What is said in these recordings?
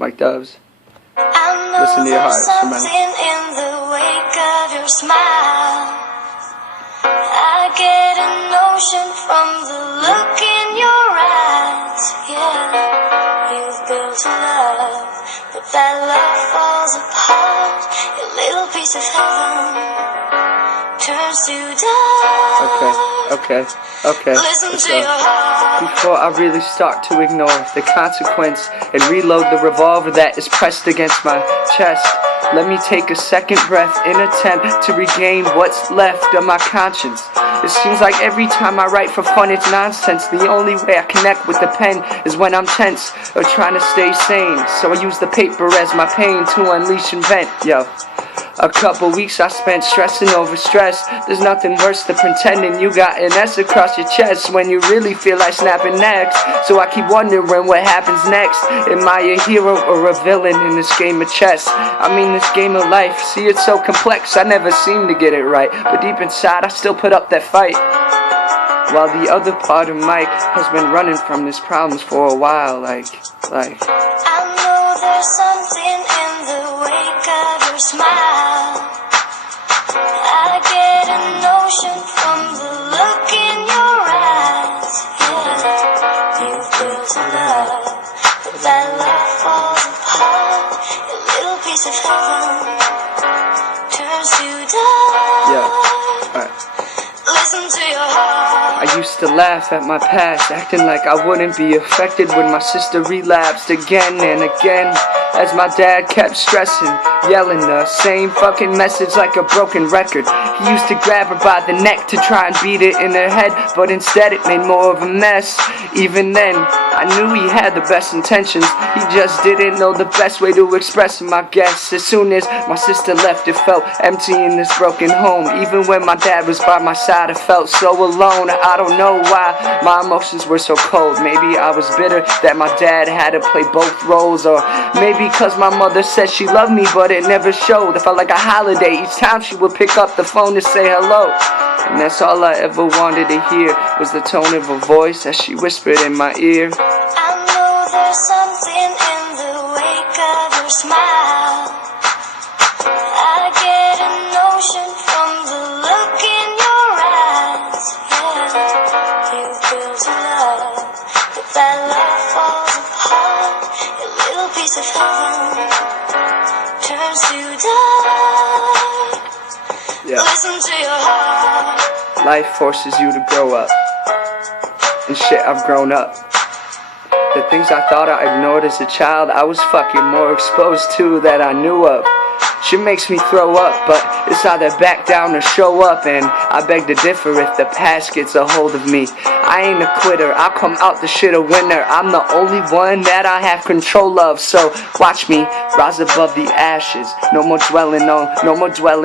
Mike Doves. Listen to your heart, something in the wake of your smile. I get a notion from the look in your eyes. Yeah, you've built a love, but that love falls apart. Your little piece of heaven turns to dust. Okay. Listen to your heart. Before I really start to ignore the consequence and reload the revolver that is pressed against my chest, let me take a second breath in attempt to regain what's left of my conscience. It seems like every time I write for fun it's nonsense. The only way I connect with the pen is when I'm tense or trying to stay sane. So I use the paper as my pain to unleash and vent. A couple weeks I spent stressing over stress. There's nothing worse than pretending you got an S across your chest when you really feel like snapping necks. So I keep wondering what happens next. Am I a hero or a villain in this game of chess? I mean this game of life. See, it's so complex, I never seem to get it right. But deep inside I still put up that fight. While the other part of Mike has been running from his problems for a while, like I know there's something in the wake of your smile. I get a notion from the look in your eyes. Yeah, you've built a love, but that love falls apart. Your little piece of heaven turns to dust. Listen to your heart. I used to laugh at my past, acting like I wouldn't be affected when my sister relapsed again and again. As my dad kept stressing, yelling the same fucking message like a broken record. He used to grab her by the neck to try and beat it in her head, but instead it made more of a mess. Even then, I knew he had the best intentions. He just didn't know the best way to express him, I guess. As soon as my sister left, it felt empty in this broken home. Even when my dad was by my side, I felt so alone. I don't know why my emotions were so cold. Maybe I was bitter that my dad had to play both roles, or maybe because my mother said she loved me but it never showed. It felt like a holiday each time she would pick up the phone to say hello. And that's all I ever wanted to hear, was the tone of her voice as she whispered in my ear. I know there's something in the wake of your smile. I get a notion from the look in your eyes. Yeah, you've built a love, but that love falls apart. Your little piece of heaven turns to dust. Listen to your heart. Life forces you to grow up. And shit, I've grown up. The things I thought I ignored as a child, I was fucking more exposed to that I knew of. Shit makes me throw up, but it's either back down or show up, and I beg to differ if the past gets a hold of me. I ain't a quitter, I'll come out the shit a winner. I'm the only one that I have control of, so watch me rise above the ashes. No more dwelling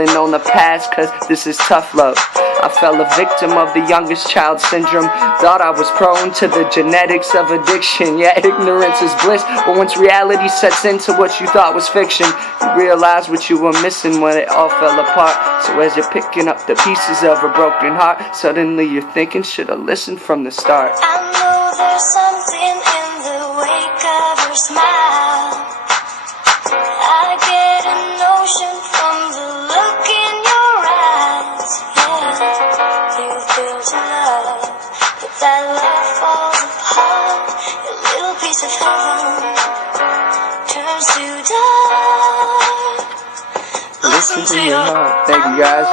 on the past, cause this is tough love. I fell a victim of the youngest child syndrome. Thought I was prone to the genetics of addiction. Yeah, ignorance is bliss, but once reality sets into what you thought was fiction, you realize what you were missing when it all fell apart. So as you're picking up the pieces of a broken heart, suddenly you're thinking, should've listened from the start. I know there's something in the wake of your smile. I get a notion from the look in your eyes. Yeah, you've built a love, but that love falls apart. Your little piece of heaven turns to dust. Listen to your heart. Thank you guys.